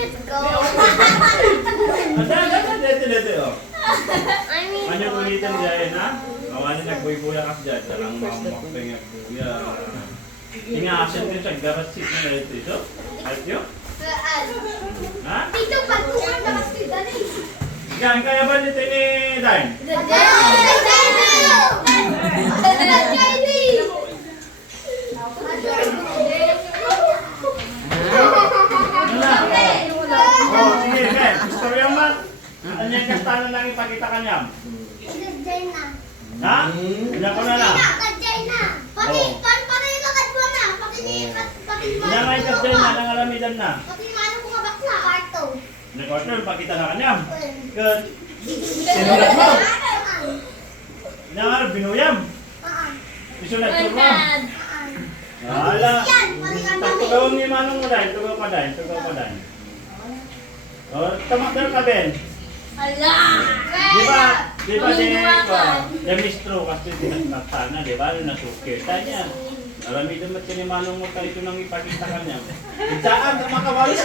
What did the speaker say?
let's go. Dito. I mean, Ano ulitin dyan, ha? Awanin nagbuy-buya ka dyan. Talang mamakpeng nagbuya. Ina-action din siya. Dapat sit na dito. Ito? At yun? Ha? Dito patukan na kasi dali. Yan, kaya ba nito ni Dan? Oh, sige, Ben. Gusto mo yung man? Ano yung kastanan lang ipakita ka niya? Ha? Ilan ko na lang? Ilan nga yung kapdyan na, nangalamidan na. Nag-order, pakita na kanyam. Good. Sinulat mo. Ilan binuyam. Isulat mo mo. Wala. Tugawang ni Manong mo dahil. Tugaw pa dahil. O, tamakdal ka, Ben. Di ba di mistro kasi dinagtana, di ba? Nasukita niya. Marami damat ka ni Manong mo tayo ito nang ipakita ka niya. Saan ka makawalis?